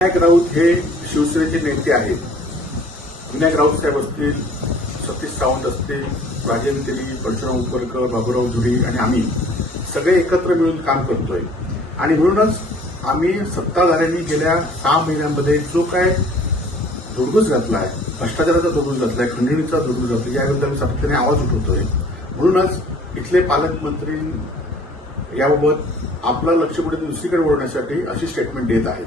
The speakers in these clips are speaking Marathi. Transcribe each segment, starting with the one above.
विनायक राऊत हे शिवसेनेचे नेते आहेत. विनायक राऊत साहेब असतील, सतीश सावंत असतील, राजेंद्र तेली, परशुराम उपरकर, बाबूराव धुरी आणि आम्ही सगळे एकत्र मिळून काम करतोय. आणि म्हणूनच आम्ही सत्ताधाऱ्यांनी गेल्या 6 महिन्यांमध्ये जो काय धुडगूस घातलाय, भ्रष्टाचाराचा धुडगूस घातलाय, खंडणीचा धुडगूस घातलाय, याविरुद्ध आम्ही सातत्याने आवाज उठवतोय. म्हणूनच इथले पालकमंत्री याबाबत आपलं लक्ष कुठे दुसरीकडे वळवण्यासाठी अशी स्टेटमेंट देत आहेत.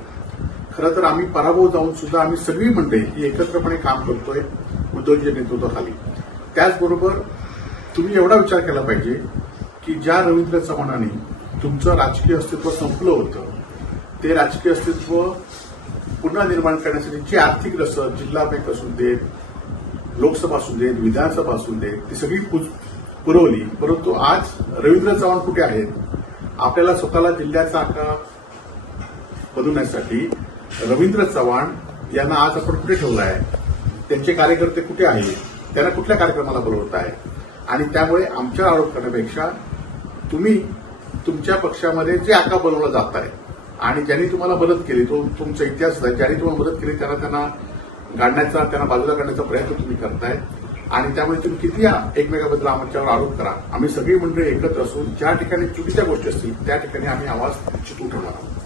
खरं तर आम्ही पराभव जाऊन सुद्धा आम्ही सगळी मंडळी ही एकत्रपणे काम करतोय उद्धवजीच्या नेतृत्वाखाली. त्याचबरोबर तुम्ही एवढा विचार केला पाहिजे की ज्या रवींद्र चव्हाणांनी तुमचं राजकीय अस्तित्व संपलं होतं, ते राजकीय अस्तित्व पुन्हा निर्माण करण्यासाठी जी आर्थिक रसद जिल्हा बँक असू देत, लोकसभा असू देत, विधानसभा असू देत, ती सगळी पुरवली. परंतु आज रवींद्र चव्हाण कुठे आहेत? आपल्याला स्वतःला जिल्ह्याचा आकार बनवण्यासाठी रवींद्र चव्हाण यांना आज आपण कुठे ठेवलं आहे? त्यांचे कार्यकर्ते कुठे आहेत? त्यांना कुठल्या कार्यक्रमाला बोलवत आहे? आणि त्यामुळे आमच्यावर आरोप करण्यापेक्षा तुम्ही तुमच्या पक्षामध्ये जे आका बनवला जात आहे आणि ज्यांनी तुम्हाला मदत केली, तो तुमचा इतिहास आहे, ज्यांनी तुम्हाला मदत केली त्यांना गाडण्याचा, त्यांना बाजूला काढण्याचा प्रयत्न तुम्ही करताय. आणि त्यामुळे तुम्ही किती एकमेकाबद्दल आमच्यावर आरोप करा, आम्ही सगळी मंडळी एकत्र असून ज्या ठिकाणी चुकीच्या गोष्टी असतील त्या ठिकाणी आम्ही आवाज निश्चित उठवणार आहोत.